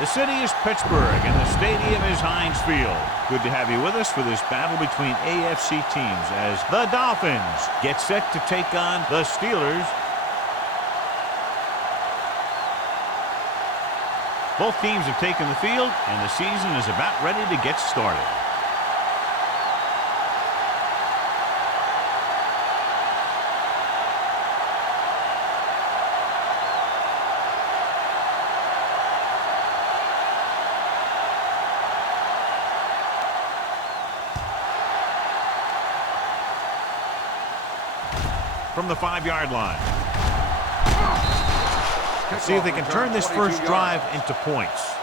The city is Pittsburgh, and the stadium is Heinz Field. Good to have you with us for this battle between AFC teams as the Dolphins get set to take on the Steelers. Both teams have taken the field, and the season is about ready to get started. From the 5-yard line. Let's see if they can turn this first drive into points.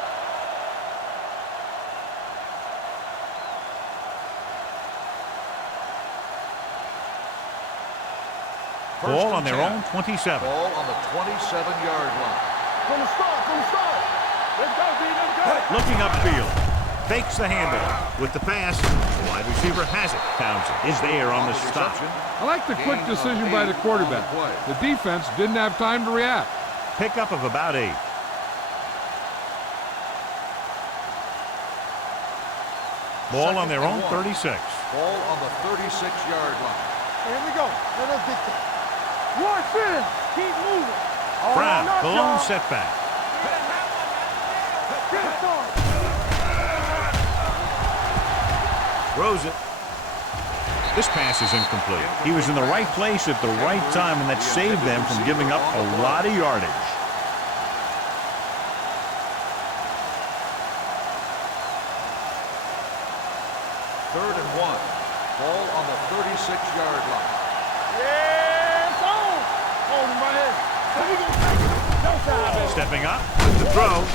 Ball on their own 27. Ball on the 27-yard line. From the start. Let's go, D. Let's go. Looking upfield. Fakes the handle. With the pass, the wide receiver has it. Townsend is there on the stop. I like the quick decision by the quarterback. The defense didn't have time to react. Pickup of about 8. Ball on their own 36. Ball on the 36-yard line. Here we go. Let us get that. One finish. Keep moving. Brown, the lone setback. Throws it. This pass is incomplete. He was in the right place at the right time, and that saved them from giving up a lot of yardage. Third and 1. Ball on the 36-yard line. Yes, on. Hold him right here. No time. Stepping up with the throw.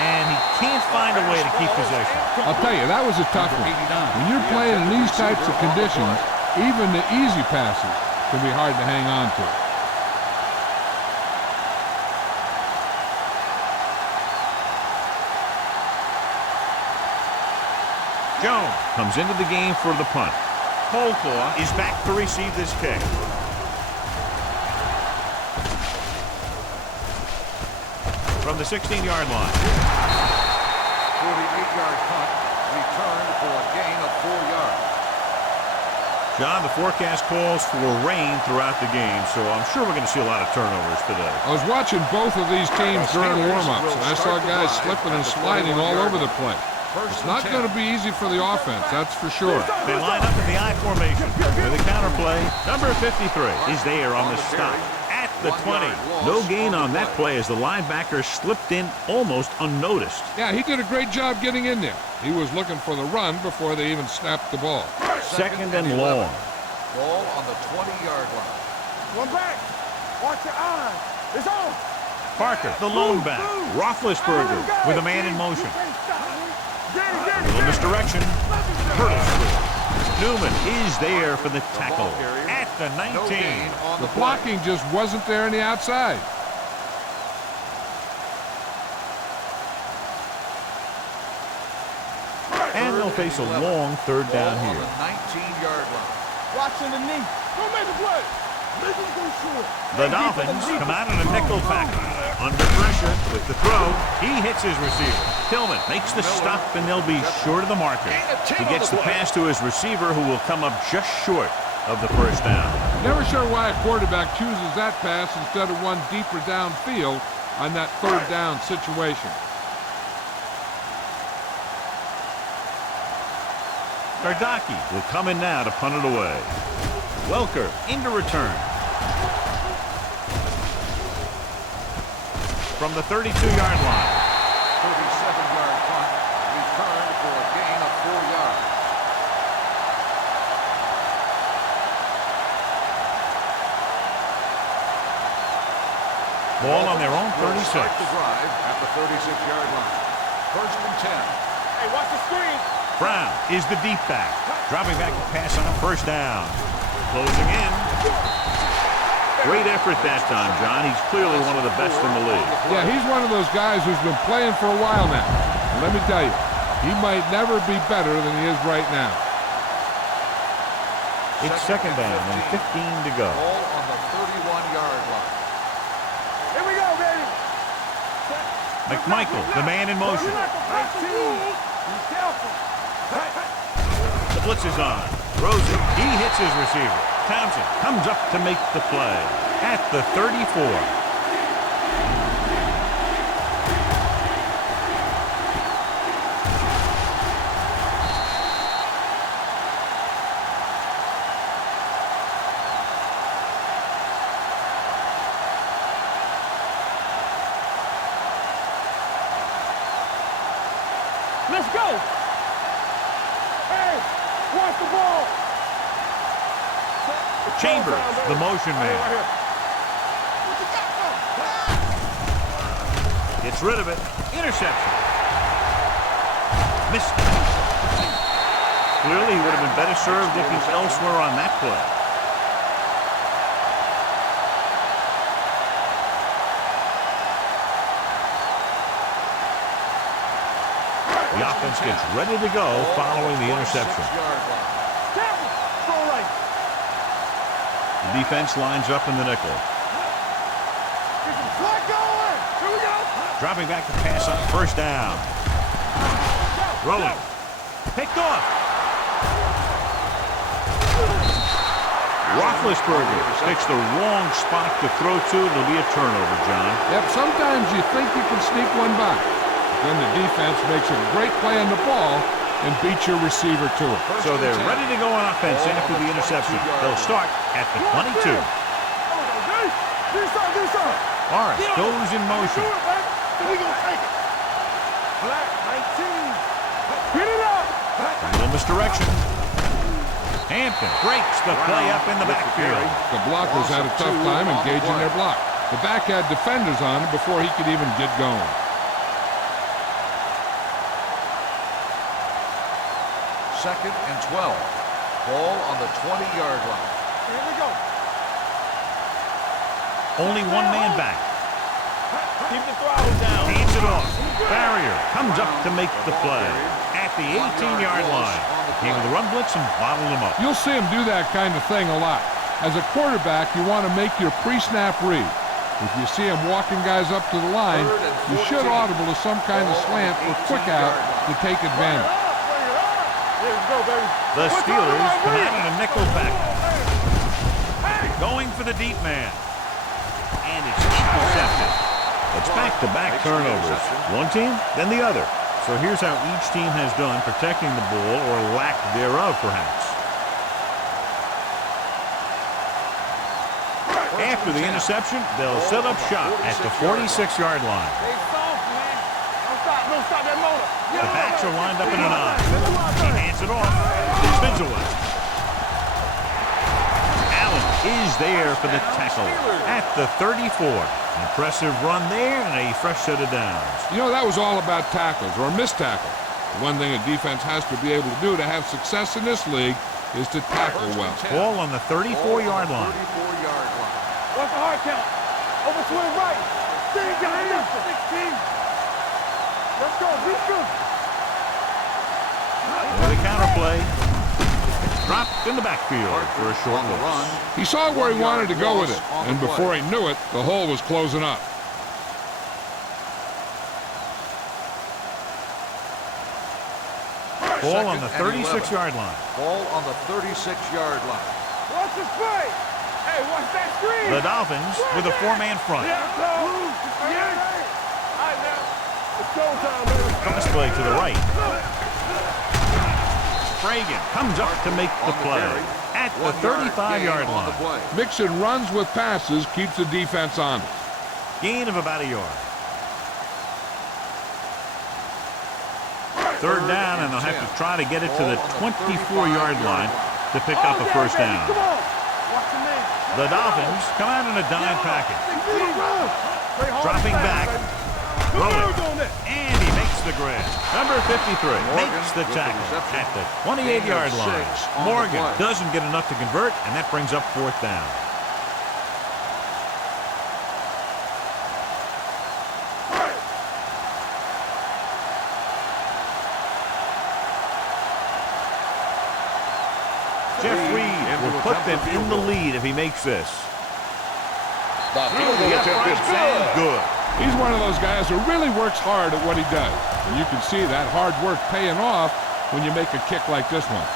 And he can't find a way to keep possession. I'll tell you, that was a tough one. When you're playing in these types of conditions, even the easy passes can be hard to hang on to. Jones comes into the game for the punt. Holclaw is back to receive this kick. From the 16-yard line. 48-yard punt, returned for a gain of 4 yards. John, the forecast calls for rain throughout the game, so I'm sure we're going to see a lot of turnovers today. I was watching both of these teams during warm-ups, and I saw guys slipping and sliding all over the place. It's not going to be easy for the offense, that's for sure. They line up in the I formation with a counterplay. Number 53 is there on the stop at the 20. No gain on that play as the linebacker slipped in almost unnoticed. Yeah, he did a great job getting in there. He was looking for the run before they even snapped the ball. Second and long. Ball on the 20-yard line. One back. Watch your eyes. It's on. Parker, the lone back. Roethlisberger with a man in motion. A little misdirection. Newman is there for the tackle at the 19. The blocking just wasn't there on the outside. And they'll face a long third down Ball on here. the 19-yard line. Watching the knee. Don't make the play. The Dolphins come out in a nickel package. Under pressure with the throw. He hits his receiver. Tillman makes the stop, and they'll be short of the marker. He gets the pass to his receiver, who will come up just short of the first down. Never sure why a quarterback chooses that pass instead of one deeper downfield on that third down situation. Gardocki will come in now to punt it away. Welker into return. From the 32-yard line. 37-yard punt, returned for a gain of 4 yards. Ball on their own 36. Start the drive at the 36-yard line. First and 10. Hey, watch the screen. Brown is the deep back. Dropping back to pass on a first down. Closing in. Great effort that time, John. He's clearly one of the best in the league. Yeah, he's one of those guys who's been playing for a while now. And let me tell you, he might never be better than he is right now. It's second down and 15 to go. Ball on the 31-yard line. Here we go, baby. McMichael, the man in motion. The blitz is on. Rosen, he hits his receiver. Townsend comes up to make the play at the 34. Let's go! Hey, watch the ball! Chambers, the motion man. Gets rid of it. Interception. Missed it. Clearly, he would have been better served looking elsewhere on that play. The offense gets ready to go following the interception. The defense lines up in the nickel. Dropping back to pass on first down. Rolling. Picked off. Roethlisberger picks the wrong spot to throw to. It'll be a turnover, John. Yep, sometimes you think you can sneak one by. Then the defense makes a great play on the ball and beats your receiver to it. So they're ready to go on offense after the interception. They'll start at the 22. Morris goes in motion. A little misdirection. Hampton breaks the play up in the backfield. The blockers had a tough time engaging their block. The back had defenders on him before he could even get going. Second and 12. Ball on the 20-yard line. Here we go. Only one man back. Keep the throttle down. Hands it off. Barrier comes up to make the play at the 18-yard line. Came with the run blitz and bottled him up. You'll see him do that kind of thing a lot. As a quarterback, you want to make your pre-snap read. If you see him walking guys up to the line, you should audible to some kind of slant or quick out to take advantage. The Steelers come out in a nickel pack. Going for the deep man. And it's intercepted. It's back-to-back turnovers. One team, then the other. So here's how each team has done protecting the ball, or lack thereof, perhaps. After the interception, they'll set up shop at the 46-yard line. The backs are lined up in an eye. He hands it off. Spins away. Allen is there for the tackle at the 34. An impressive run there and a fresh set of downs. You know, that was all about tackles or missed tackles. The one thing a defense has to be able to do to have success in this league is to tackle well. Ball on the 34-yard line. What's the hard count? Over swing right. 16. Let's go. With a counter play. Dropped in the backfield for a short run. He saw where he wanted to go with it, and before he knew it, the hole was closing up. Ball on the 36-yard line. Ball on the 36-yard line. Watch the play. Hey, watch that screen. The Dolphins with a four-man front. Cross play to the right. Reagan comes up to make the play at the 35-yard line. Mixing runs with passes keeps the defense on. Gain of about a yard. Third down, and they'll have to try to get it to the 24-yard line to pick up a first down. The Dolphins come out in a dime package. Dropping back. Rolling. And he makes the grab. Number 53 makes the tackle at the 28-yard line. Morgan doesn't get enough to convert, and that brings up fourth down. Jeff Reed will put them in the lead if he makes this. The field goal attempt is good. Good. He's one of those guys who really works hard at what he does. And you can see that hard work paying off when you make a kick like this one.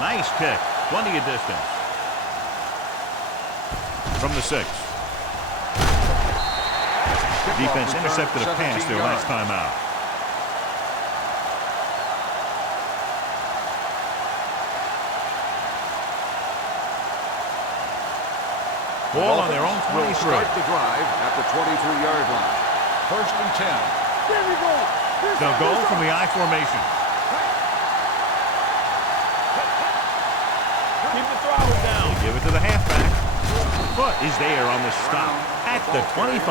Nice kick. Plenty of distance. From the 6. Defense intercepted a pass their last time out. Ball on their own 23. Start the drive at the 23-yard line. First and 10. There we go. They'll go from the I formation. Keep the throttle down. Give it to the halfback. Foot is there on the stop at the 25.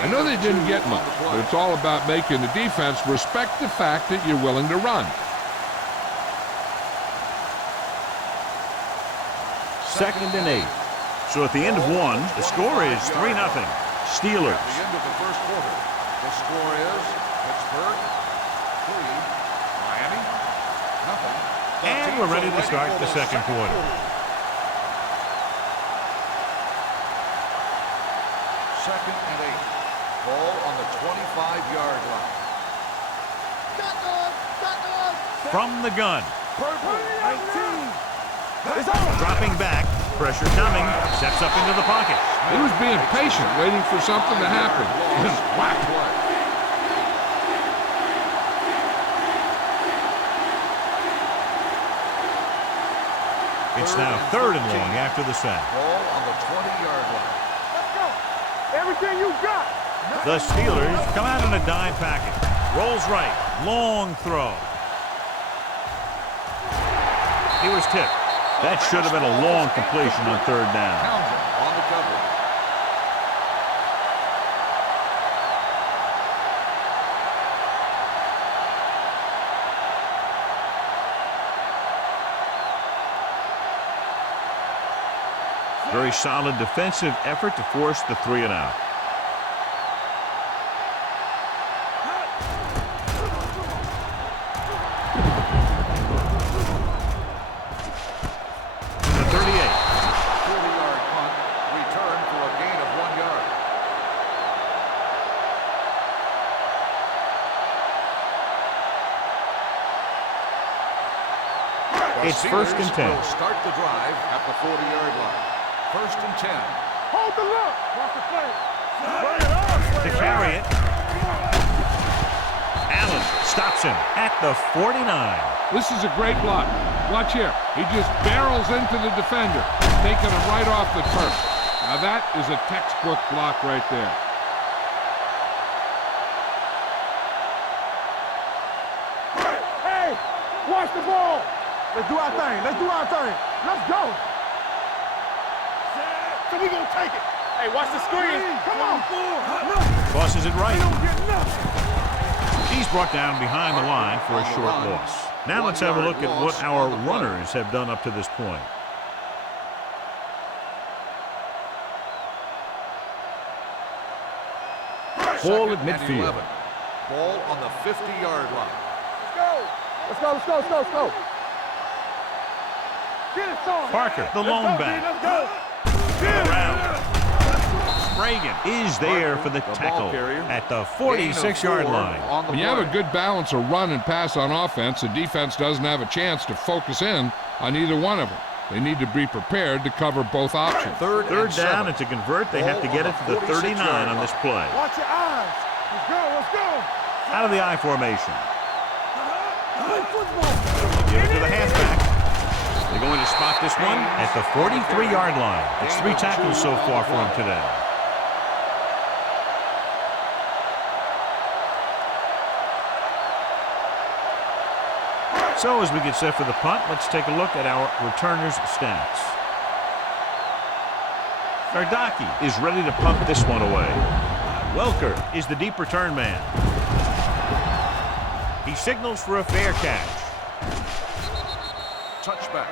I know they didn't get much, but it's all about making the defense respect the fact that you're willing to run. Second and 8. So at the end of one, the score is 3-0. Steelers. At the end of the first quarter, the score is Pittsburgh 3, Miami nothing. And we're ready to start the second quarter. Second and 8. Ball on the 25-yard line. From the gun. Purple, 19. It's on. Dropping back. Pressure coming. Steps up into the pocket. He was being patient, waiting for something to happen. Whack. It's now third and long after the sack. Ball on the 20-yard line. Let's go. Everything you got. The Steelers come out in a dime package. Rolls right. Long throw. He was tipped. That should have been a long completion on third down. Townsend on the coverage. Very solid defensive effort to force the 3-and-out. The 38. 40-yard punt. Return for a gain of 1 yard. It's first and 10. Will start the drive at the 40-yard line. First and 10. Hold the look. Watch the play. Bring it on. To carry it. Allen stops him at the 49. This is a great block. Watch here. He just barrels into the defender, taking him right off the turf. Now that is a textbook block right there. Hey, watch the ball. Let's do our thing. Let's do our thing. Let's go. So we gonna take it. Hey, watch the screen. Come on. Tosses it right. Don't get nothing. He's brought down behind the line for a short loss. Now let's have a look at what our runners have done up to this point. Ball at midfield. Ball on the 50-yard line. Let's go. Let's go. Let's go. Let's go. Get it, son. Parker, the lone back. Let's go. Around. Spragan is there for the tackle at the 46-yard line. When you have a good balance of run and pass on offense, the defense doesn't have a chance to focus in on either one of them. They need to be prepared to cover both options. Third down, and to convert, they have to get it to the 39 on this play. Watch your eyes. Let's go. Let's go. Out of the I formation. Play football. Give it to the halfback. They're going to spot this one at the 43-yard line. It's 3 tackles so far for him today. So as we get set for the punt, let's take a look at our returners' stats. Ardaki is ready to punt this one away. Welker is the deep return man. He signals for a fair catch. touchback.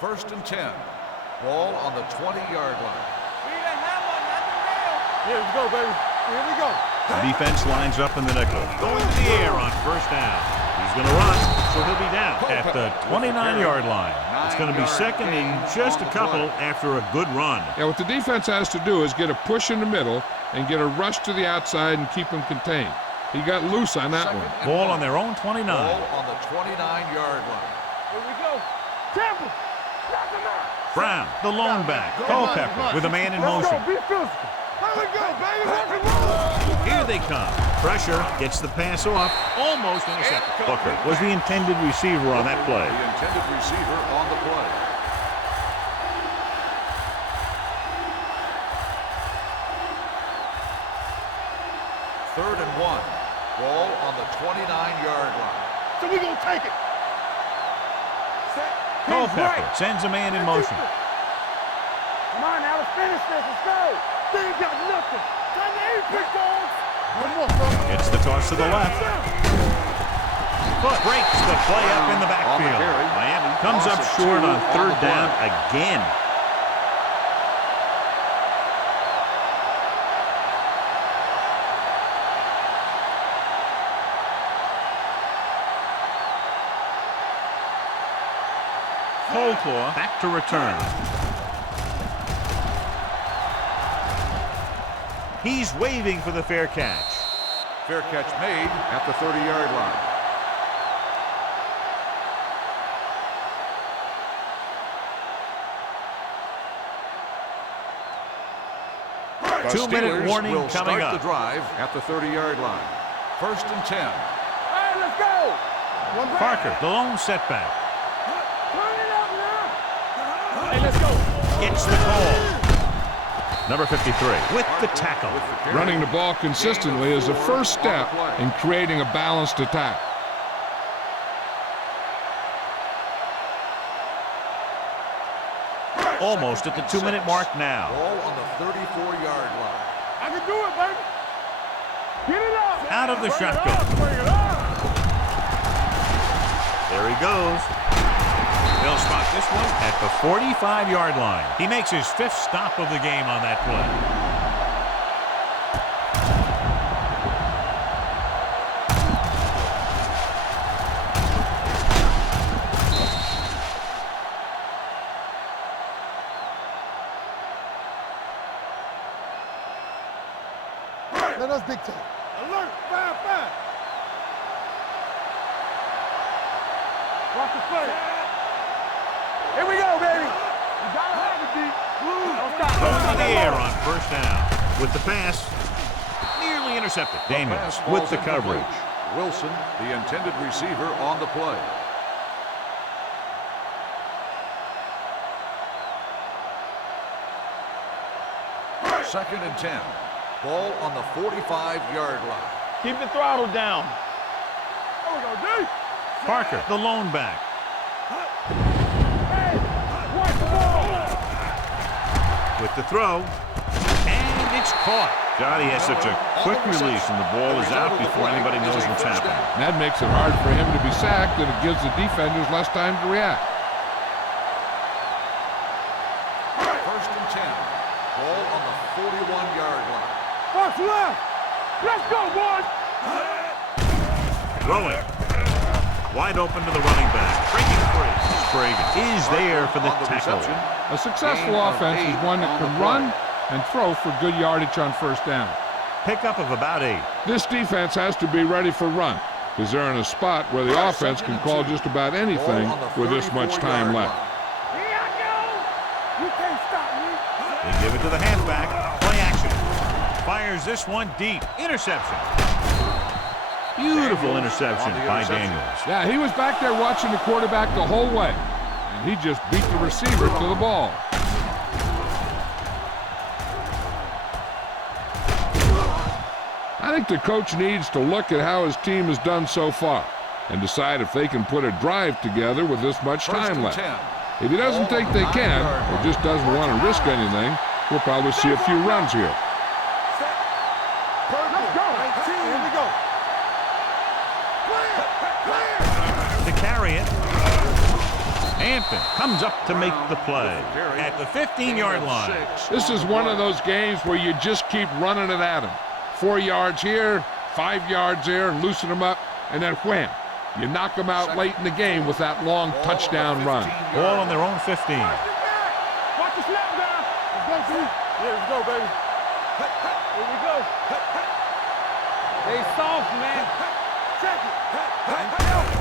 First and 10. Ball on the 20-yard line. Here we go, baby. Here we go. The defense lines up in the nickel. Going to the air on first down. He's going to run, so he'll be down at the 29-yard line. It's going to be second and just a couple after a good run. Yeah, what the defense has to do is get a push in the middle and get a rush to the outside and keep him contained. He got loose on that one. Ball on their own 29. Ball on the 29-yard line. Here we go. Temple. Brown, the lone back. Culpepper with a man in motion. Let's go. Be physical. Here we go, baby. Rock and roll. Here they come. Pressure gets the pass off. Almost intercepted. Booker was the intended receiver on that play. The intended receiver on the play. Third and 1. Ball on the 29-yard line. So we're going to take it. Culpepper sends a man in motion. Come on now, let's finish this. Let's go. They ain't got nothing. Time to eat, big dogs. One more, brother. Gets the toss to the left. Foot breaks the play up in the backfield. Miami comes up short on third down again. Coldclaw back to return. He's waving for the fair catch. Fair catch made at the 30-yard line. 2-minute warning will coming start up. The drive at the 30-yard line. First and 10. All right, let's go. Parker, the lone setback. Turn it up now. Hey, let's go. Gets the call. Number 53 with the tackle. Running the ball consistently is the first step in creating a balanced attack. Almost at the 2-minute mark now. Ball on the 34-yard line. I can do it, baby. Get it up. Out of the shotgun. Bring it up. There he goes. They'll spot this one at the 45-yard line. He makes his 5th stop of the game on that play. Let us dictate. Alert, 5-5. Watch the play. Here we go, baby. You gotta have it, D. Don't stop. Going to the air on first down. With the pass, nearly intercepted. Daniels with the coverage. Wilson, the intended receiver, on the play. Second and 10. Ball on the 45-yard line. Keep the throttle down. There we go, D. Parker, the lone back. Hey, watch the ball. With the throw. And it's caught. Johnny has such a quick release, and the ball is out before anybody knows what's happening. That makes it hard for him to be sacked, and it gives the defenders less time to react. First and 10. Ball on the 41-yard line. Watch left. Let's go, boys. Throwing. Wide open to the running back. Breaking free. Sprague is there for the tackle. A successful offense is one that can run and throw for good yardage on first down. Pickup of about 8. This defense has to be ready for run, because they're in a spot where the offense can call just about anything with this much time left. Here I go. You can't stop me. They give it to the halfback. Play action. Fires this one deep. Interception. Beautiful interception by Daniels. Yeah, he was back there watching the quarterback the whole way, and he just beat the receiver to the ball. I think the coach needs to look at how his team has done so far and decide if they can put a drive together with this much time left. If he doesn't think they can, or just doesn't want to risk anything, We'll probably see a few runs here. Let's go. Here we go. To carry it. Hampton comes up to make the play at the 15-yard line. This is one of those games where you just keep running it at them. 4 yards here, 5 yards there, and loosen them up, and then wham. You knock them out late in the game with that long touchdown run. Ball on their own 15. Watch the snap down. Let's go, yeah, let's go, baby. Here we go. They soft, man. Check it.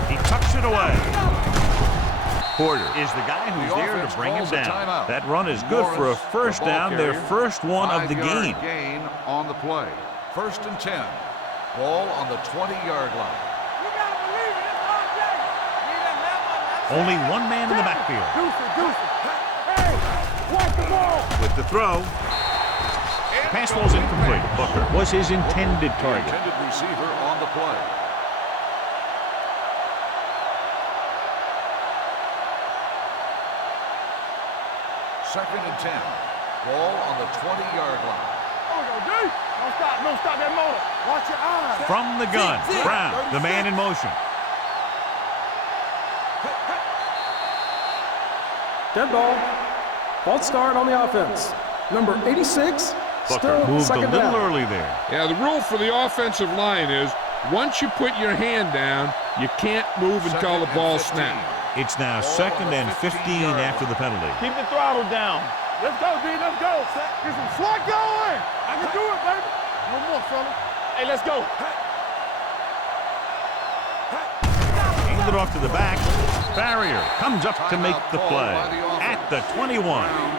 He tucks it away. Porter is the guy who's there to bring him down. That run is good for a first down, their first one of the game. Gain on the play. 1st and 10. Ball on the 20-yard line. Only one man in the backfield. Deuce it. Hey, watch the ball. With the throw. The pass falls incomplete. Booker was his intended target. Intended receiver on the play. Second and 10. Ball on the 20-yard line. Don't stop that motor. Watch your eyes. From the gun, Brown, the man in motion. Dead ball. False start on the offense. Number 86. Booker Still moved a second little down. early there. Yeah, the rule for the offensive line is once you put your hand down, you can't move until the ball snaps. It's now 2nd and 15 after the penalty. Keep the throttle down. Let's go, D. Let's go. Get some swag going. I can do it, baby. No more, fella. Hey, let's go. Handed off to the back. Farrier comes up to make the play at the 21.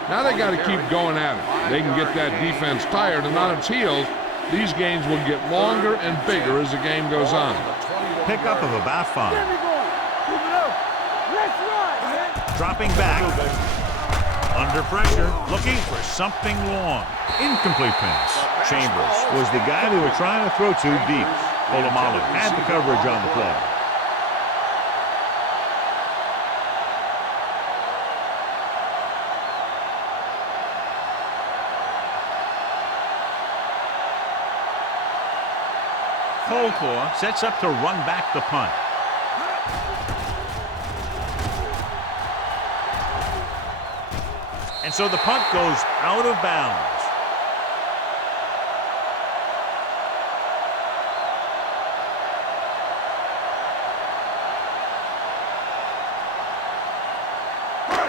Now they got to keep going at it. They can get that defense tired and on its heels. These games will get longer and bigger as the game goes on. Pickup of about 5. Keep it up. Let's run, man. Dropping back. Under pressure, looking for something long. Incomplete pass. Chambers was the guy they were trying to throw to deep. Polamalu had the coverage on the play. Colclaw sets up to run back the punt. And so the punt goes out of bounds.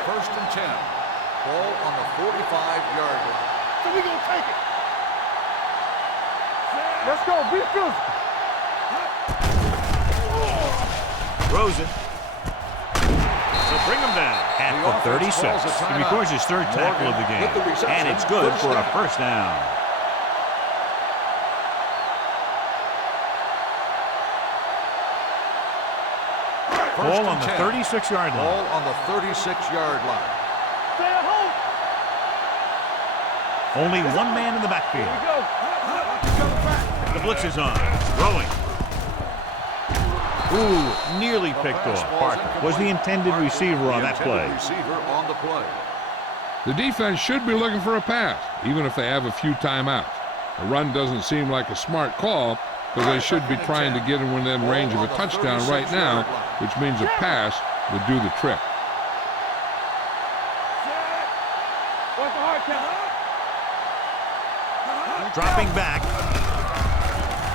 First and 10. Ball on the 45-yard line. So we're going to take it. Let's go. Be physical. Throws it. So bring him down at the 36. He records his 3rd tackle of the game. And it's good for a first down. Ball on the 36-yard line. Ball on the 36-yard line. Stay at home. Only one man in the backfield. Here we go. The blitz is on. Throwing. Ooh, nearly picked off. Parker was the intended receiver on that play. The defense should be looking for a pass, even if they have a few timeouts. A run doesn't seem like a smart call because they should be trying to get in within range of a touchdown right now, which means a pass would do the trick. What's the hard count? Dropping back.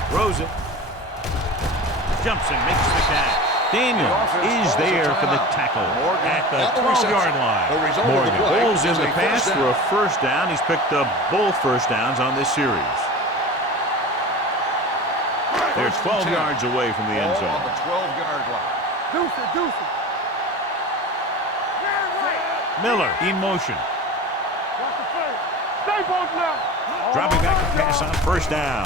Throws it. Jumps and makes the catch. Daniels is there for the tackle at the 12-yard line. Morgan holds in the pass for a first down. He's picked up both first downs on this series. They're 12 yards away from the end zone. On the 12-yard line. Deuce it. Miller in motion. Watch the play. Stay both now. Dropping back to pass on first down.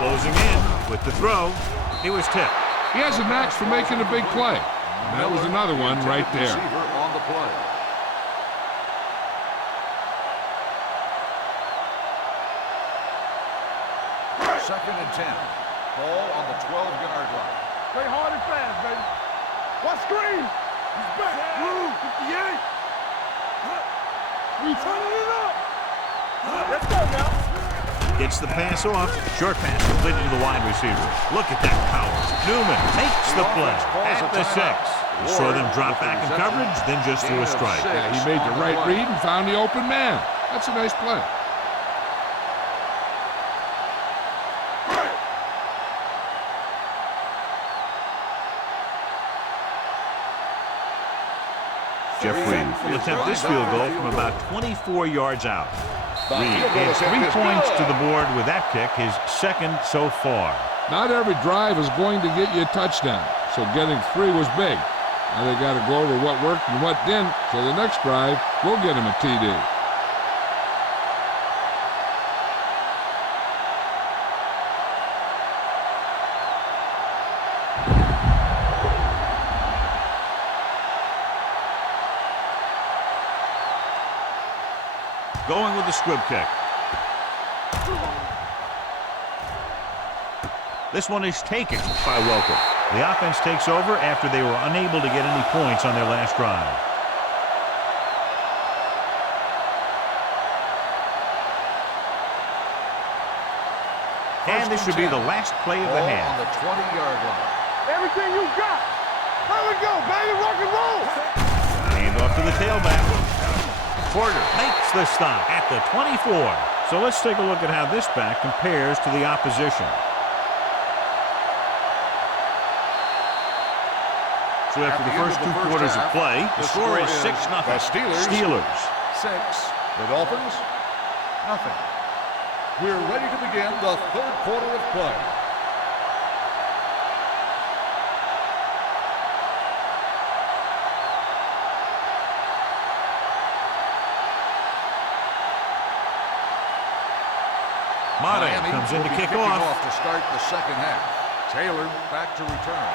Closing in with the throw. He was tipped. He has a knack for making a big play. And that was another one right there. Receiver on the play. Second and 10. Ball on the 12-yard line. Play hard and fast, baby. Watch screen. He's back. Blue, 58. We turning it up. Let's go now. Gets the pass off. Short pass completed to the wide receiver. Look at that power. Newman makes the play at the 6. We saw them drop back in coverage, then just threw a strike. Yeah, he made the right read and found the open man. That's a nice play. Jeff Reed will attempt this field goal from about 24 yards out. Reed adds 3 points to the board with that kick, his second so far. Not every drive is going to get you a touchdown, so getting 3 was big. Now they got to go over what worked and what didn't, so the next drive will get him a TD. Going with the squib kick. This one is taken by Welker. The offense takes over after they were unable to get any points on their last drive. And this should be the last play of the half. On the 20-yard line. Everything you got. Here we go, baby. Rock and roll. Hand off to the tailback. Porter makes the stop at the 24. So let's take a look at how this back compares to the opposition. So after the first 2 quarters of play, the score is 6-0. The Steelers. 6. The Dolphins, nothing. We're ready to begin the 3rd quarter of play. Madden comes in to kick off. To start the second half. Taylor back to return.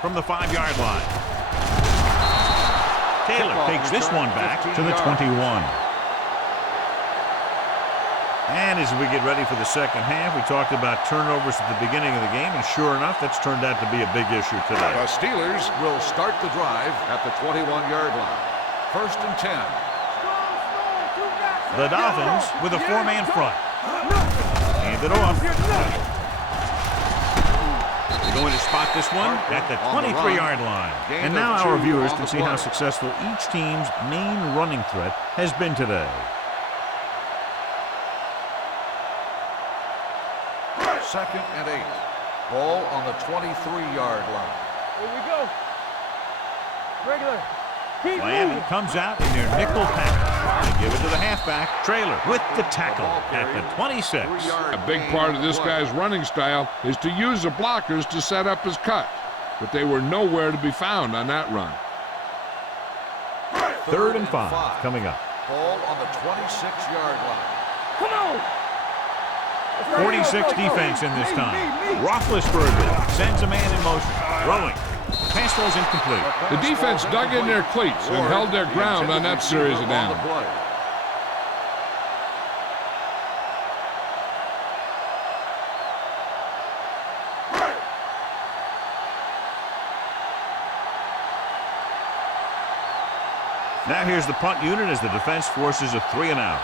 From the 5-yard line. Taylor takes this one back to the 21. And as we get ready for the second half, we talked about turnovers at the beginning of the game, and sure enough, that's turned out to be a big issue today. The Steelers will start the drive at the 21-yard line. 1st and 10. The Dolphins with a 4-man front. Hand it off. They're going to spot this one at the 23-yard line. And now our viewers can see how successful each team's main running threat has been today. 2nd and 8. Ball on the 23-yard line. Here we go. Regular. Keep Miami moving. comes out in their nickel package. They give it to the halfback. Traylor with the tackle at the 26. A big part of this guy's running style is to use the blockers to set up his cut, but they were nowhere to be found on that run. 3rd and 5 coming up. Ball on the 26-yard line. Come on. 46 defense in this time. Roethlisberger sends a man in motion. Throwing. Pass falls incomplete. The defense dug in their cleats and held their ground on that series of downs. Now here's the punt unit as the defense forces a 3-and-out.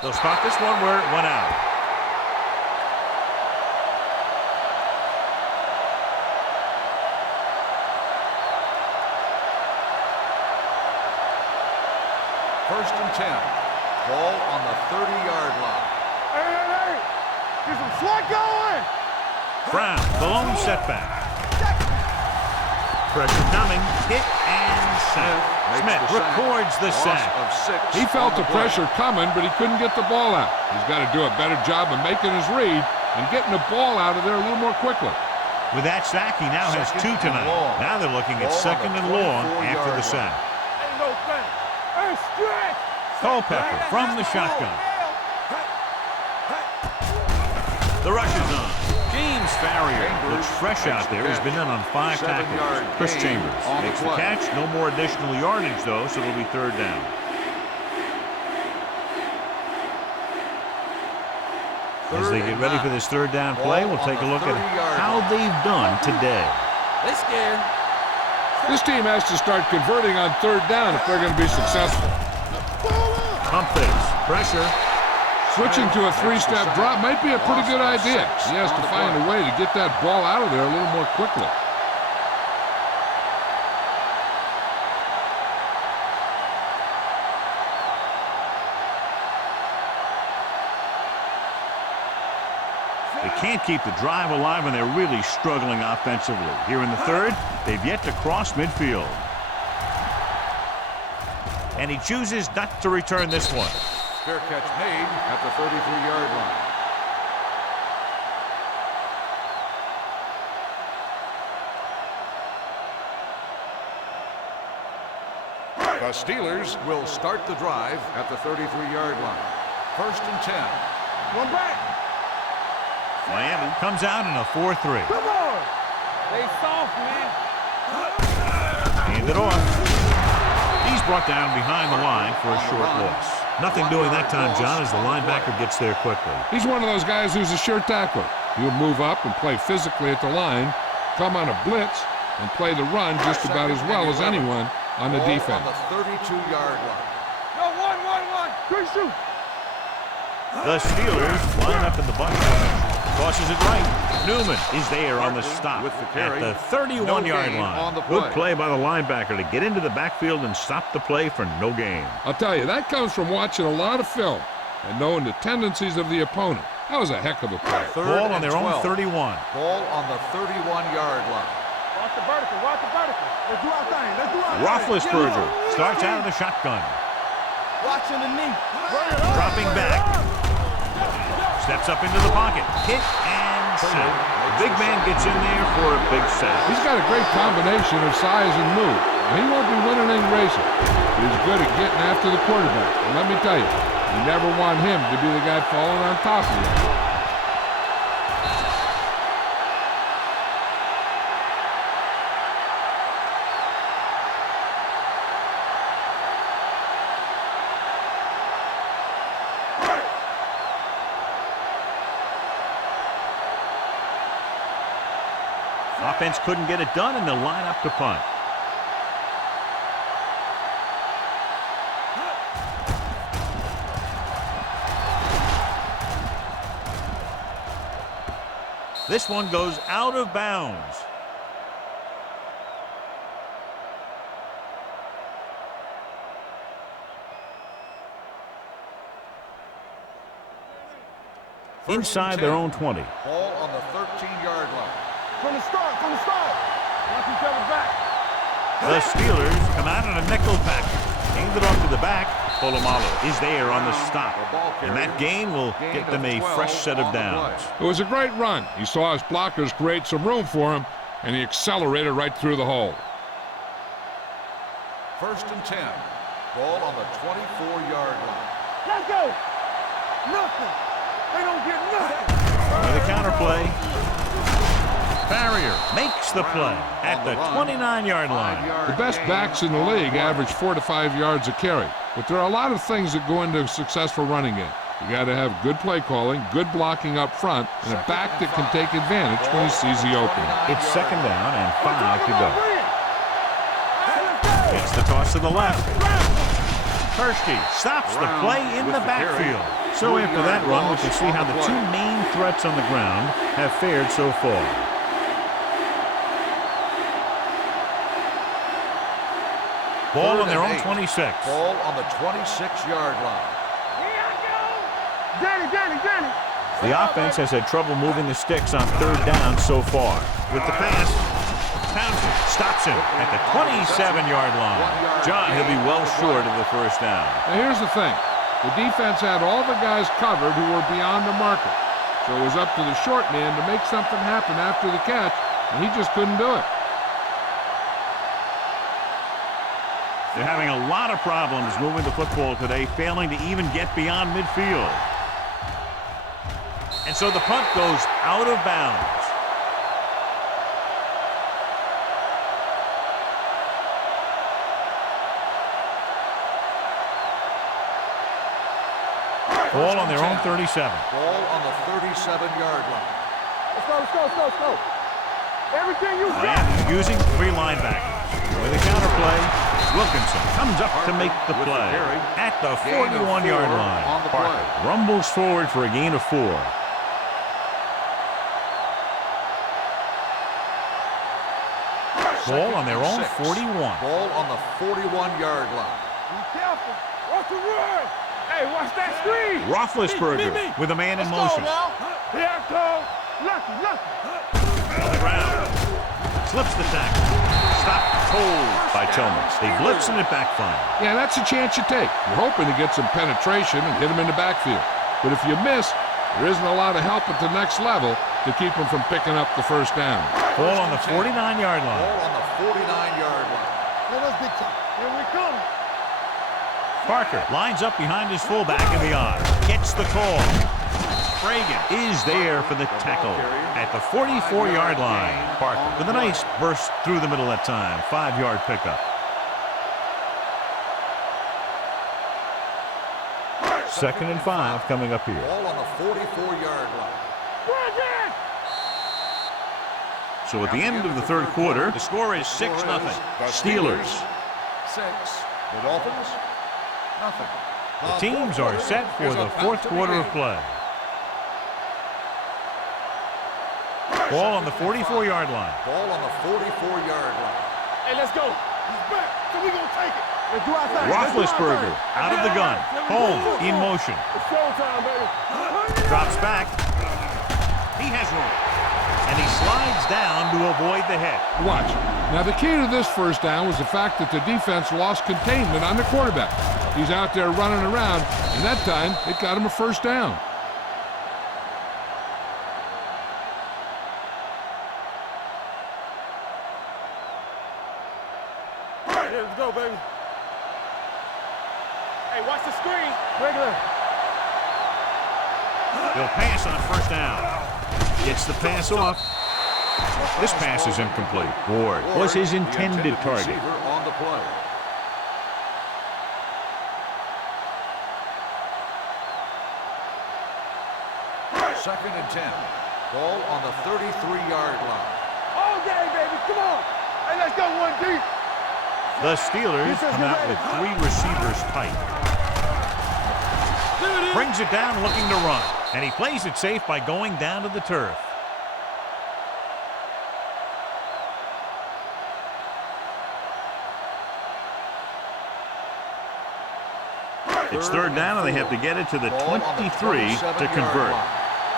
They'll spot this one where it went out. First and 10. Ball on the 30-yard line. Hey. Get some sweat going. Brown, the lone setback. Pressure coming. Hit and sack. Smith records the sack. He felt the pressure coming, but he couldn't get the ball out. He's got to do a better job of making his read and getting the ball out of there a little more quickly. With that sack, he now has 2 tonight. Now they're looking at 2nd and long after the sack. Ain't no thing. Hey, stretch. Culpepper from the shotgun. The rush is on. James Farrier looks fresh out there. He's been in on 5 tackles. Chris Chambers makes the catch. No more additional yardage, though, so it'll be 3rd down. As they get ready for this third down play, we'll take a look at how they've done today. They scared. This team has to start converting on third down if they're going to be successful. Pump fakes, pressure. Switching to a three-step drop might be a pretty good idea. He has to find a way to get that ball out of there a little more quickly. They can't keep the drive alive, and they're really struggling offensively. Here in the third, they've yet to cross midfield. And he chooses not to return this one. Fair catch made at the 33-yard line. The Steelers will start the drive at the 33-yard line. 1st and 10. One back. Miami comes out in a 4-3. Come on. They soft, man. Hand it off. He's brought down behind the line for a short loss. Nothing doing that time, John, as the linebacker gets there quickly. He's one of those guys who's a sure tackler. He'll move up and play physically at the line, come on a blitz, and play the run just about as well as anyone on the defense. On the 32-yard line. No, one. Good shoot. The Steelers line up in the bunch. Tosses it right. Newman is there on the stop at the 31-yard line. Good play by the linebacker to get into the backfield and stop the play for no gain. I'll tell you, that comes from watching a lot of film and knowing the tendencies of the opponent. That was a heck of a play. Ball on their own 31. Ball on the 31-yard line. Watch the vertical. Let's do our thing. Roethlisberger starts out of the shotgun. Watching the knee. Dropping back. Steps up into the pocket. Hit and sack. Big man gets in there for a big sack. He's got a great combination of size and move. He won't be winning any races. He's good at getting after the quarterback. And let me tell you, you never want him to be the guy falling on top of you. Offense couldn't get it done, and they'll line up to punt. This one goes out of bounds. Inside their own 20. Ball on the 13-yard line. From the start. Watch each other back. The Steelers come out in a nickel package. Hand it off to the back. Polamalu is there on the stop. And that gain will get them a fresh set of downs. It was a great run. He saw his blockers create some room for him, and he accelerated right through the hole. 1st and 10. Ball on the 24-yard line. Let's go. Nothing. They don't get nothing. With a counterplay. Barrier makes the play at the 29-yard line. The best backs in the league average 4 to 5 yards a carry. But there are a lot of things that go into a successful running game. You got to have good play calling, good blocking up front, and a back that can take advantage when he sees the opening. It's 2nd down and 5 to go. It's the toss to the left. Kirsty stops the play in the backfield. So after that run, we can see how the two main threats on the ground have fared so far. Ball on their own 26. Ball on the 26-yard line. Johnny. The offense has had trouble moving the sticks on 3rd down so far. With the pass, Townsend stops him at the 27-yard line. John, he'll be well short of the 1st down. Now here's the thing. The defense had all the guys covered who were beyond the marker. So it was up to the short man to make something happen after the catch, and he just couldn't do it. They're having a lot of problems moving the football today, failing to even get beyond midfield. And so the punt goes out of bounds. Ball on their own 37. Ball on the 37-yard line. Let's go, let's go, let's go, let's go. Everything you got. Miami using 3 linebackers. With a counterplay, Wilkinson comes up to make the play at the 41-yard line. Parker rumbles forward for a gain of 4. Ball on their own 41. Ball on the 41-yard line. Be careful. Watch the run. Hey, watch that screen. Roethlisberger with a man in motion. Here I come. Lucky, lucky. On the ground. Slips the tackle. Stopped cold by Tillman. They blitz and it backfires. Yeah, that's a chance you take. You're hoping to get some penetration and hit him in the backfield. But if you miss, there isn't a lot of help at the next level to keep him from picking up the first down. Ball on the 49-yard line. Ball on the 49-yard line. Let us big time. Here we come. Parker lines up behind his fullback in the I. Gets the call. Reagan is there for the tackle at the 44-yard line. Parker with a nice burst through the middle that time. 5-yard pickup. Second and 5 coming up here. Ball on the 44-yard line. So at the end of the third quarter, the score is 6-0. Steelers. 6. The Dolphins, nothing. The teams are set for the fourth quarter of play. Ball on the 44-yard line. Ball on the 44-yard line. Hey, let's go. He's back, so we gonna take it. Let's do our thing. Roethlisberger out of the gun. Home in motion. It's showtime, baby. Drops back. He has room. And he slides down to avoid the hit. Watch. Now, the key to this first down was the fact that the defense lost containment on the quarterback. He's out there running around, and that time, it got him a first down. Here, let's go, baby. Hey, watch the screen. Regular. He'll pass on first down. Gets the pass off. This pass is incomplete. Ward was his intended target. On the play. Second and 10. Ball on the 33-yard line. All day, baby. Come on. Hey, let's go one deep. The Steelers come out with 3 receivers tight. Brings it down looking to run. And he plays it safe by going down to the turf. It's third down, and they have to get it to the 23 to convert.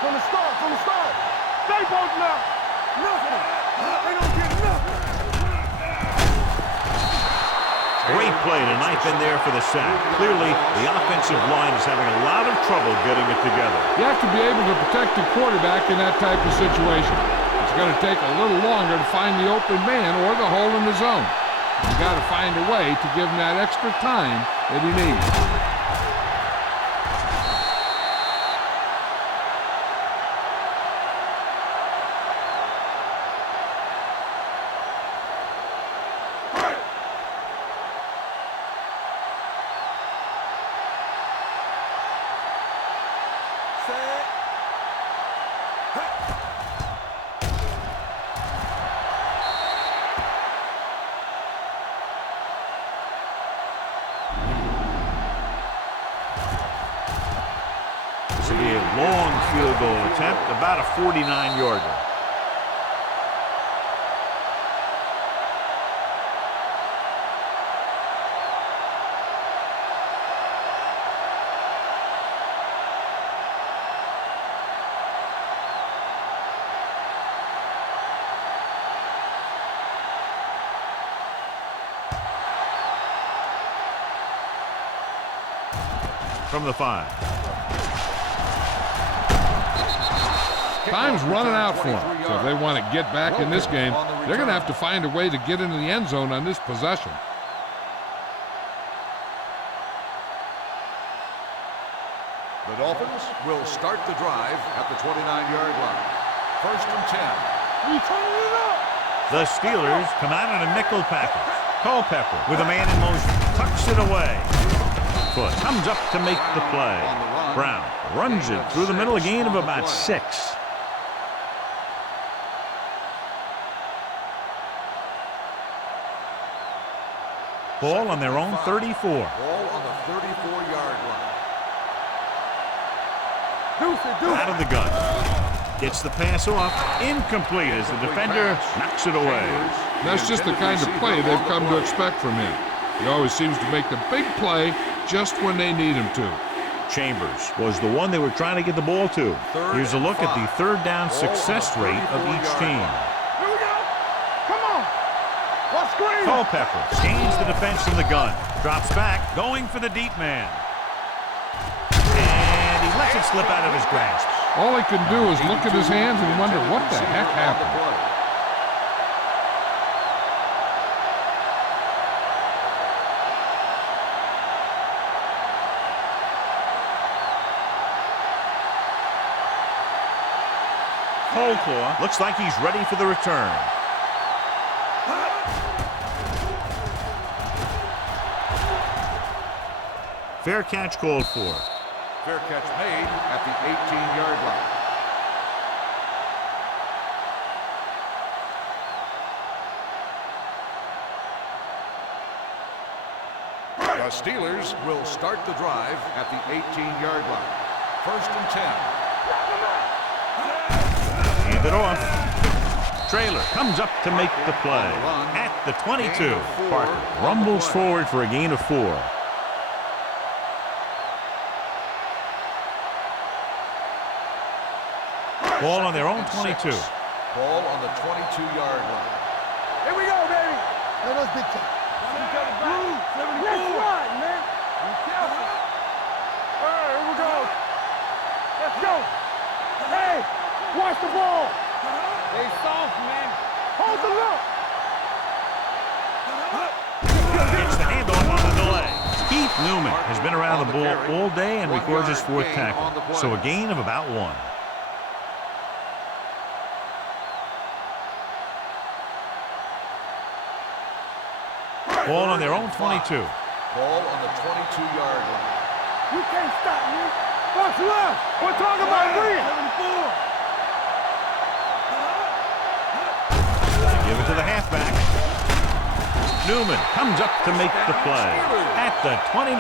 From the start, from the start. Stay both now. Nothing. They don't get nothing. Great play to knife in there for the sack. Clearly, the offensive line is having a lot of trouble getting it together. You have to be able to protect the quarterback in that type of situation. It's going to take a little longer to find the open man or the hole in the zone. You got to find a way to give him that extra time that he needs. This will be a long field goal attempt, about a 49-yarder. From the 5. Time's running out for them, so if they want to get back in this game, they're going to have to find a way to get into the end zone on this possession. The Dolphins will start the drive at the 29-yard line. First and 10. We turning it up. The Steelers come out in a nickel package. Culpepper with a man in motion. Tucks it away. Foot comes up to make the play. Brown runs it through the middle, a gain of about 6. Ball on their own 34. Ball on the 34-yard line. Out of the gun. Gets the pass off. Incomplete as the defender knocks it away. That's just the kind of play they've come to expect from him. He always seems to make the big play just when they need him to. Chambers was the one they were trying to get the ball to. Here's a look at the third down success rate of each team. Here we go. Come on. Let's screen. Culpepper gains the defense in the gun. Drops back, going for the deep man. And he lets it slip out of his grasp. All he can do is look at his hands and wonder what the heck happened. Holclaw looks like he's ready for the return. Fair catch called for. Fair catch made at the 18-yard line. The Steelers will start the drive at the 18-yard line. 1st and 10. Hand it off. Trailer comes up to make the play. At the 22, Parker rumbles forward for a gain of 4. Ball on their own 22. Ball on the 22-yard line. Here we go, baby. Let us big time. Let's run, man. Be careful. All right, here we go. Let's go. Hey, watch the ball. They soft, man. Hold the look. Gets the handoff on the delay. Keith Newman has been around the ball all day and records his 4th tackle. So a gain of about 1. Ball on their own 22. Ball on the 22-yard line. You can't stop me. What's left? We're talking about Green. 74. Give it to the halfback. Newman comes up to make the play at the 29.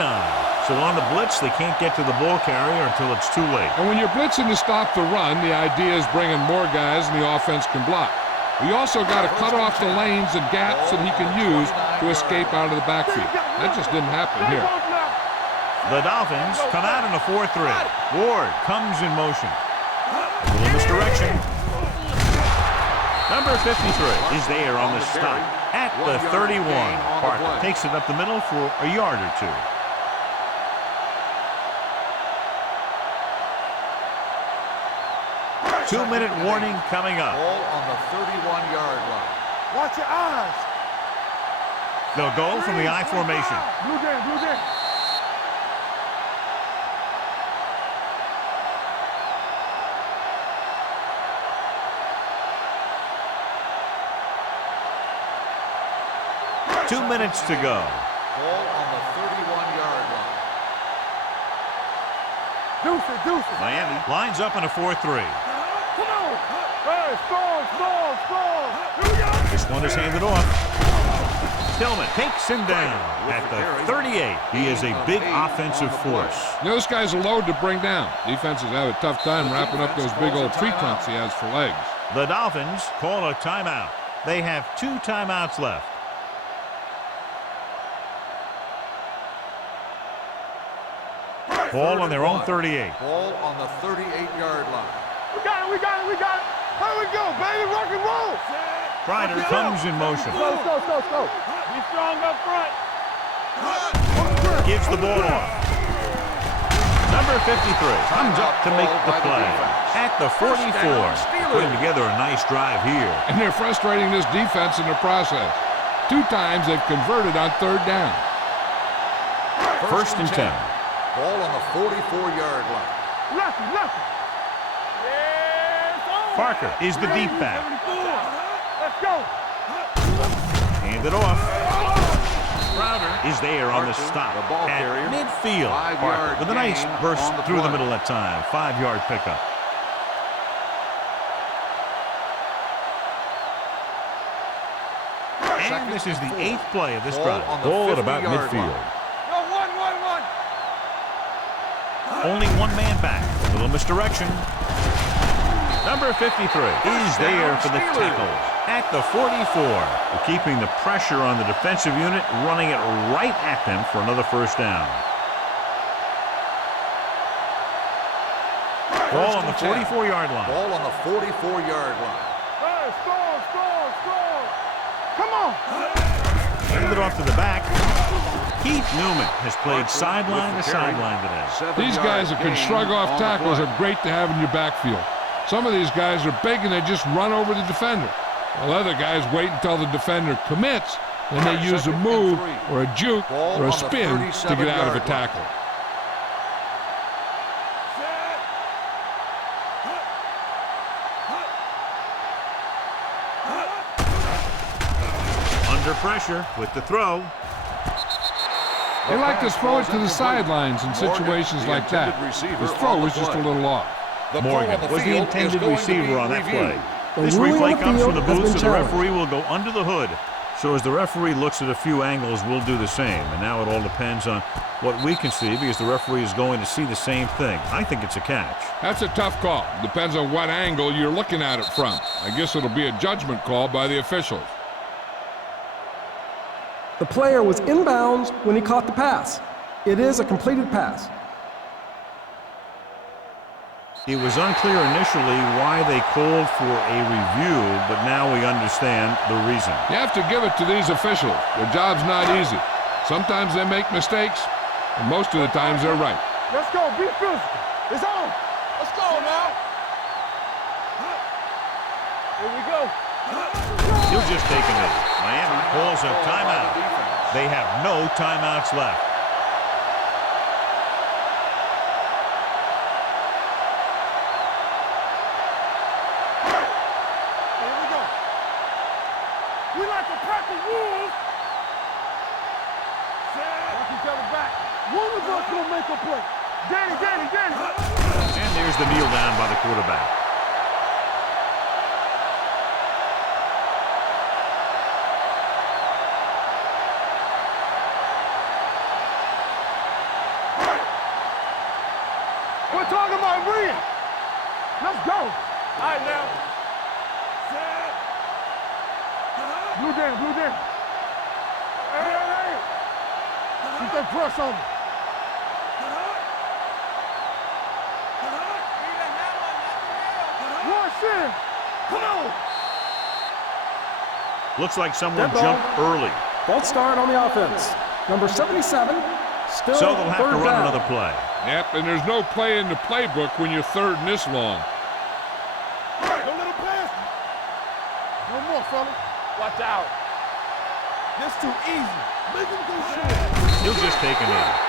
So on the blitz, they can't get to the ball carrier until it's too late. And when you're blitzing to stop the run, the idea is bringing more guys and the offense can block. We also got to cut off the lanes and gaps that he can use to escape out of the backfield. That just didn't happen here. The Dolphins come out in a 4-3. Ward comes in motion. A little misdirection. Number 53 is there on the stop at the 31. Parker takes it up the middle for a yard or 2. Two-minute warning coming up. Ball on the 31-yard line. Watch your eyes. They'll go from the I formation. Blue game, blue game. Two minutes to go. Ball on the 31-yard line. Deuces. Miami lines up in a 4-3. Come on. Hey, strong. Here we go. This one is handed off. Tillman takes him down at the 38. He is a big offensive force. You know, this guy's a load to bring down. Defenses have a tough time wrapping up those big old tree trunks he has for legs. The Dolphins call a timeout. They have 2 timeouts left. Ball on their own 38. Ball on the 38-yard line. We got it. Here we go, baby. Rock and roll. Kreider comes in motion. Go. Be strong up front. Gives the ball off. Number 53 comes up to make the play at the 44. Putting together a nice drive here. And they're frustrating this defense in the process. 2 times they've converted on 3rd down. 1st and 10. Ball on the 44-yard line. Lucky. Parker is the deep back. Let's go. Hand it off. Crowder is there on the stop the ball at carrier. midfield. 5-yard With a nice gain burst on the through the play. middle that time. 5-yard pickup. And this is the 8th play of this drive. Ball at about midfield. No, one. Only one man back. A little misdirection. Number 53 is there for the tackle at the 44. We're keeping the pressure on the defensive unit, running it right at them for another first down. Ball on the 44-yard line. Ball on the 44-yard line. Hey, score. Come on. Handed it off to the back. Keith Newman has played sideline to sideline today. These guys that can shrug off tackles are great to have in your backfield. Some of these guys are big and they just run over the defender. While other guys wait until the defender commits, then they use a move or a juke or a spin to get out of a tackle. Under pressure with the throw. They like to throw it to the sidelines in situations like that. His throw was just a little off. Morgan was the intended receiver on that play. This ruling replay on the comes field from the has booth, been so the challenged. referee will go under the hood. So as the referee looks at a few angles, we'll do the same. And now it all depends on what we can see because the referee is going to see the same thing. I think it's a catch. That's a tough call. Depends on what angle you're looking at it from. I guess it'll be a judgment call by the officials. The player was inbounds when he caught the pass. It is a completed pass. It was unclear initially why they called for a review, but now we understand the reason. You have to give it to these officials. Their job's not easy. Sometimes they make mistakes, and most of the times they're right. Let's go. Be physical. It's on. Let's go now. Here we go. He'll just take a minute. Miami calls a timeout. They have no timeouts left. Here we go. We like to practice rules. Watch each other back. One of us gonna make a play. Danny. And there's the kneel down by the quarterback. We're talking about Rhea. Let's go. All right, now. Blue down. Hey. Keep that press on me. Rush in. Come on. Looks like someone Dead ball. jumped early. False start on the offense. Number 77, still So they'll have to third run down. another play. Yep, and there's no play in the playbook when you're third and this long. No little pass. No more, fellas. Watch out. This too easy. Make him go short. He'll just take a knee.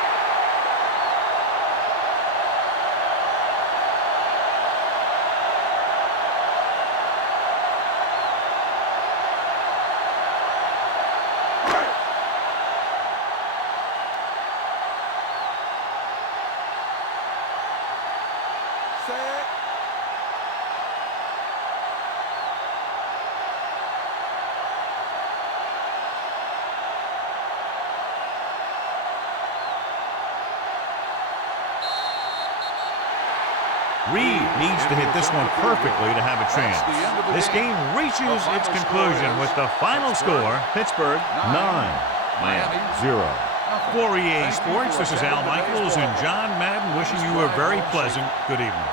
Set. Reed needs to hit this one perfectly to have a chance. This game reaches its conclusion with the final score, Pittsburgh 9, Miami 0. For EA Sports, this is Al Michaels and John Madden wishing you a very pleasant good evening.